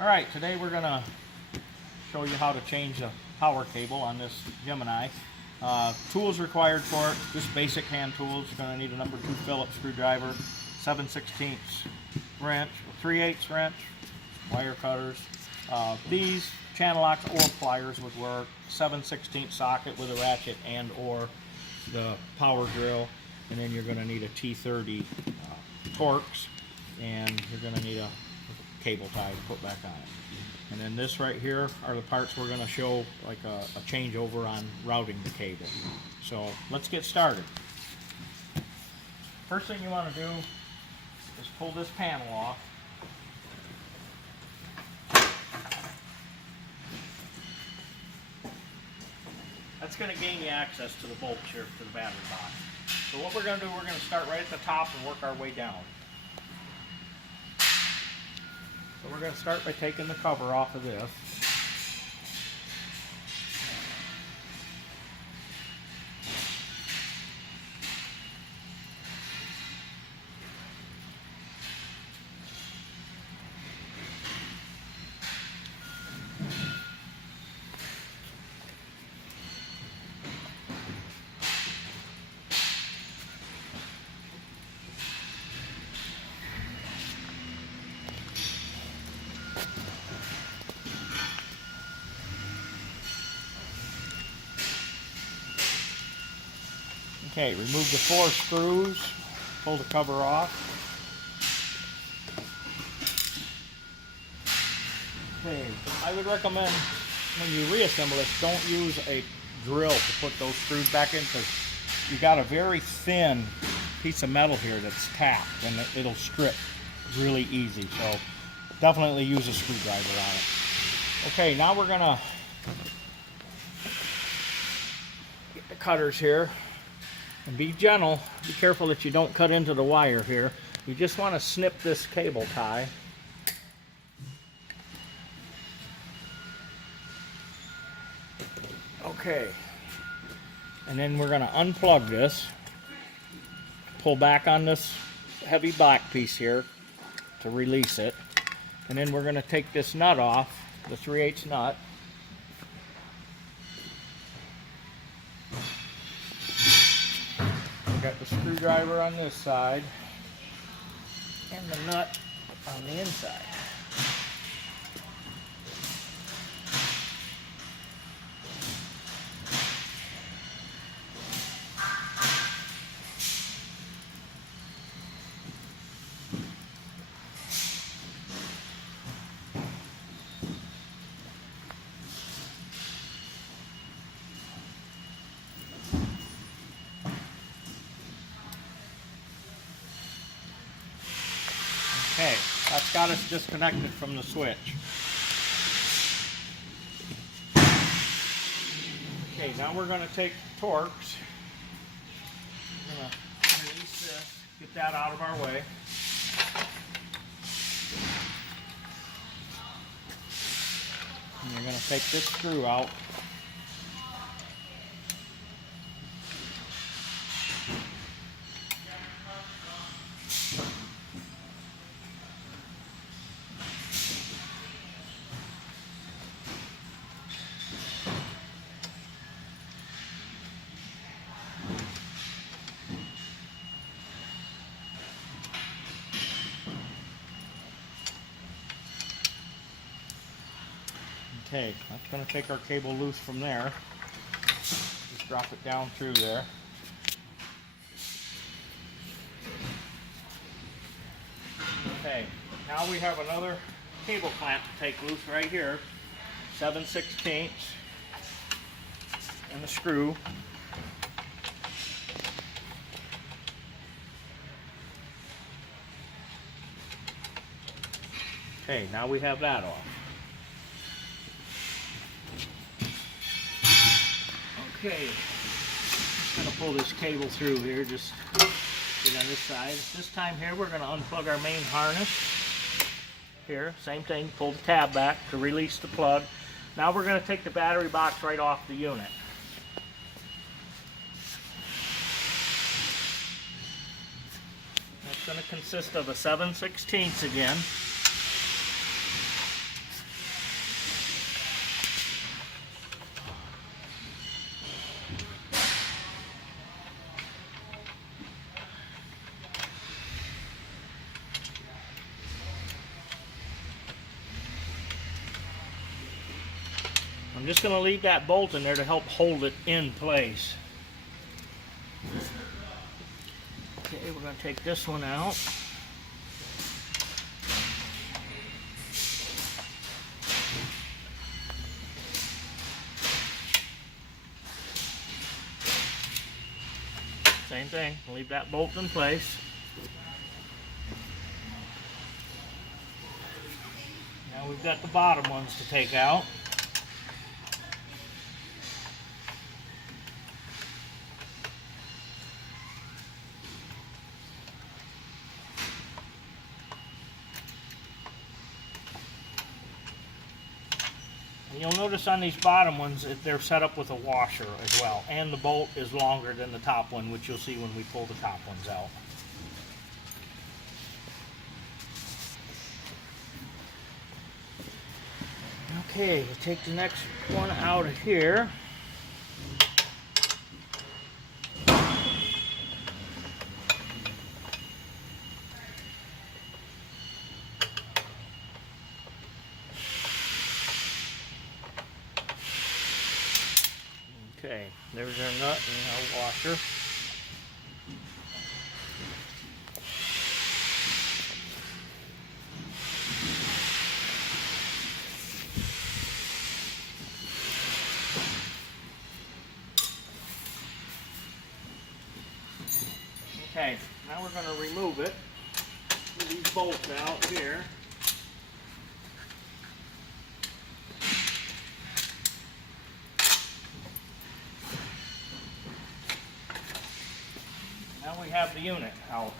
Alright, today we're going to show you how to change the power cable on this Gemini. Tools required for it, just basic hand tools. You're going to need a number 2 Phillips screwdriver, 7/16 wrench, 3/8 wrench, wire cutters. These channel locks or pliers would work, 7/16 socket with a ratchet and or the power drill, and then you're going to need a T30 Torx, and you're going to need a cable tie to put back on it. And then this right here are the parts we're going to show, like a changeover on routing the cable. So let's get started. First thing you want to do is pull this panel off. That's going to gain you access to the bolts here to the battery box. So what we're going to do, we're going to start right at the top and work our way down. So we're going to start by taking the cover off of this. Okay, remove the 4 screws, pull the cover off. Okay, I would recommend when you reassemble this, don't use a drill to put those screws back in, because you got a very thin piece of metal here that's tapped and it'll strip really easy. So definitely use a screwdriver on it. Okay, now we're gonna get the cutters here. And be gentle, be careful that you don't cut into the wire here. You just want to snip this cable tie. Okay. And then we're going to unplug this, pull back on this heavy black piece here to release it. And then we're going to take this nut off, the 3/8 nut. Got the screwdriver on this side and the nut on the inside. Okay, that's got us disconnected from the switch. Okay, now we're going to take the Torx. We're going to release this, get that out of our way. And you're going to take this screw out. Okay, that's going to take our cable loose from there. Just drop it down through there. Okay, now we have another cable clamp to take loose right here. 7/16 and the screw. Okay, now we have that off. Okay, just going to pull this cable through here, just get on this side. This time here we're going to unplug our main harness. Here, same thing, pull the tab back to release the plug. Now we're going to take the battery box right off the unit. That's going to consist of a 7/16 again. I'm just going to leave that bolt in there to help hold it in place. Okay, we're going to take this one out. Same thing, leave that bolt in place. Now we've got the bottom ones to take out. And you'll notice on these bottom ones that they're set up with a washer as well, and the bolt is longer than the top one, which you'll see when we pull the top ones out. Okay, we'll take the next one out of here. Okay, there's our nut and our washer. Okay, now we're going to remove it. Pull these bolts out here. Now we have the unit out.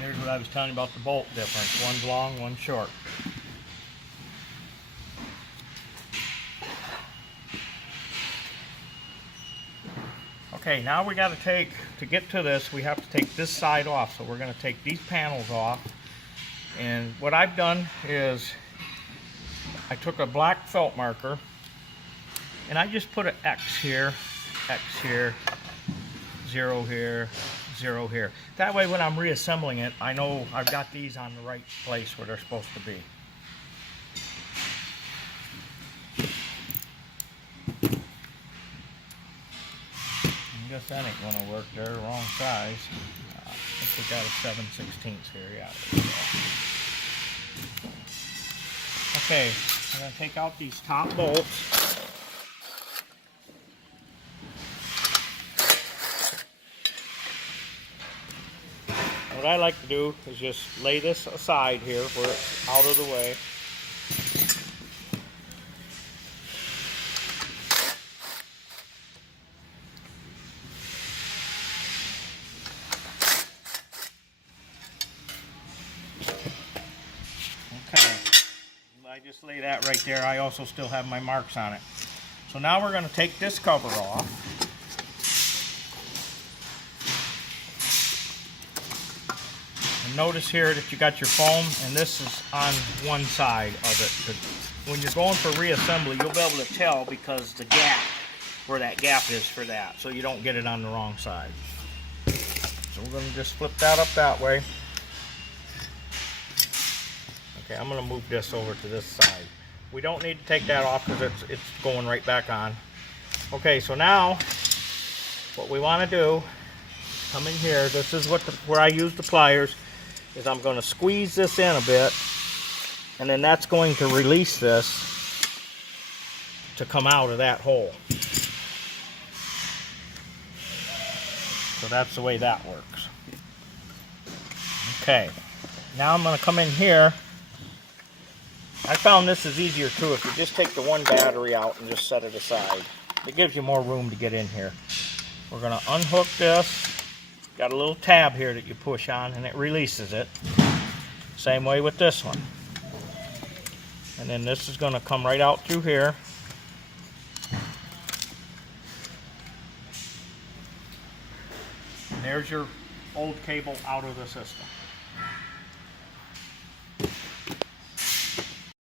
Here's what I was telling you about the bolt difference. One's long, one's short. Okay, now we got to get to this, we have to take this side off. So we're going to take these panels off. And what I've done is I took a black felt marker and I just put an X here, 0 here, 0 here. That way when I'm reassembling it, I know I've got these on the right place where they're supposed to be. I guess that ain't gonna work, they're the wrong size. I think we got a 7/16 here, yeah. Okay, I'm gonna take out these top bolts. What I like to do is just lay this aside here where it's out of the way. I just lay that right there. I also still have my marks on it. So now we're going to take this cover off. And notice here that you got your foam, and this is on one side of it. When you're going for reassembly, you'll be able to tell because the gap, where that gap is for that, so you don't get it on the wrong side. So we're going to just flip that up that way. Okay, I'm going to move this over to this side. We don't need to take that off because it's going right back on. Okay, so now what we want to do, come in here, this is where I use the pliers, is I'm going to squeeze this in a bit, and then that's going to release this to come out of that hole. So that's the way that works. Okay, now I'm going to come in here. I found this is easier too if you just take the one battery out and just set it aside. It gives you more room to get in here. We're going to unhook this. Got a little tab here that you push on and it releases it. Same way with this one. And then this is going to come right out through here. And there's your old cable out of the system.